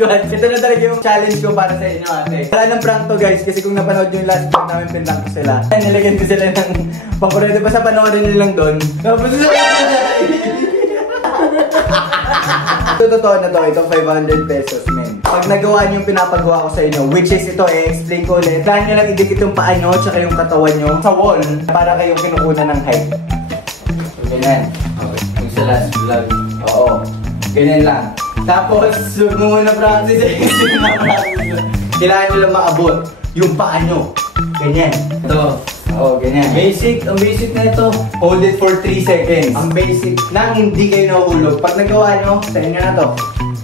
squad. Ito na talaga yung challenge ko para sa inyo, ate. Wala ng prank to, guys, kasi kung napanood yung last vlog namin, pinrank ko sila. Nilagyan ko sila ng pangkurente pa sa panoorin nilang doon. Tapos totoo na to, itong 500 pesos, men. Pag nagawa niyo yung pinapagawa ko sa inyo, which is ito, explain ko ulit. Kaya nyo lang idikit yung paa nyo, tsaka yung katawan nyo sa wall, para kayong kinukuna ng height. So, ganyan. Okay. Yung sa last vlog. Oo. Ganyan lang. Tapos, huwag mo muna practice. Kailangan nyo lang maabot yung paa nyo. Ganyan. Ito. Oo, ganyan. Basic. Ang basic na ito. Hold it for 3 seconds. Ang basic nang hindi kayo nahuhulog. Pag nagawa nyo, sa inyo na to.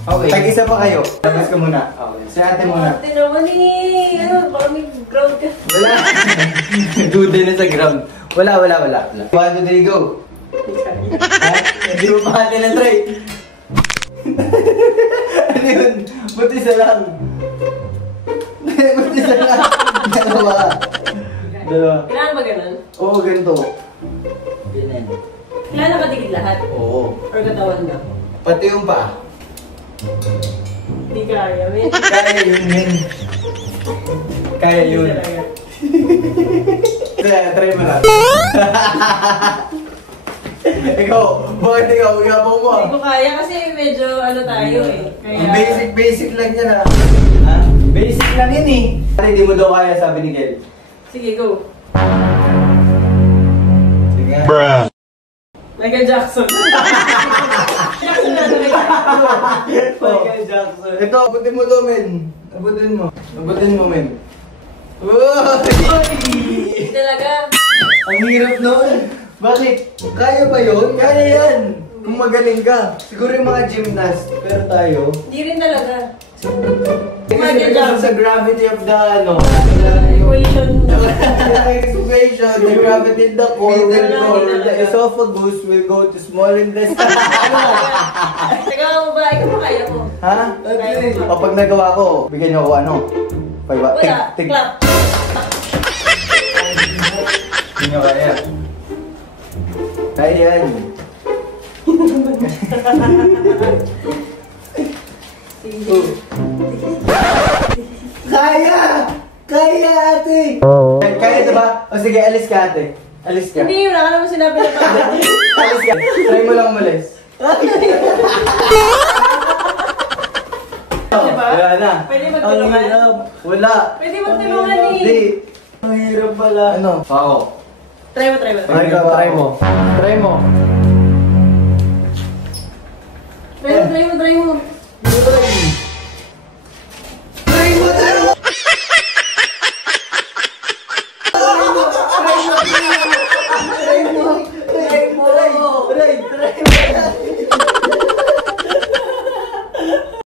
Okay. Tag-isa pa kayo. Tapos ka muna. Okay. Si ate muna. Ate naman eh. Ano, baka may ground ka. Wala. Duda na sa ground. Wala. 1, 2, 3, go. Hindi mo pa ate na try. Ano yun? Ba't isa lang? Ba't isa lang? Dalawa. Kailangan ba ganun? Oo, ganito. Ganyan. Kailangan nakadikit lahat? Oo. Or katawan na? Pati yung paa. Hindi kaya, men. Kaya yun, men. Kaya yun. Kaya, try mo lang. Ikaw, bakit ikaw? Iyabang mo ah. Hindi ko kaya kasi medyo ano tayo eh. Kaya... Basic lang yan ah. Ha? Basic lang yun eh. Hindi mo daw kaya, sabi ni Kel. Sige, go. Sige nga. Bruh. Michael Jackson. Jackson na ito, Michael Jackson. Ito, abutin mo to, men. Abutin mo, men. Hindi talaga. Ang hirap nun. Bakit? Kaya ba yun? Kaya yan. Kung magaling ka. Siguro yung mga gymnast. Pero tayo... Hindi rin talaga. Michael Jackson sa gravity of the ano... Equation. Equation. The gravity in the core will go. The esophagus will go to small intestine. Tagawa mo ba? Ikaw pa kaya mo. Ha? O pag nagawa ko, bigyan niyo ako ano? Wala. Clap. Hindi niyo kaya. Kaya yan. Kaya! Kaya ate! Kaya diba? O sige, alis ka ate. Alis ka. Hindi, wala ka naman sinabi na pa. Alis ka. Try mo lang umalis. Diba? Wala na. Pwede magtulungan? Ang hirap. Wala. Pwede magtulungan eh. Hindi. Ang hirap pala. Ano? Oo. Try mo. Try mo. Try mo.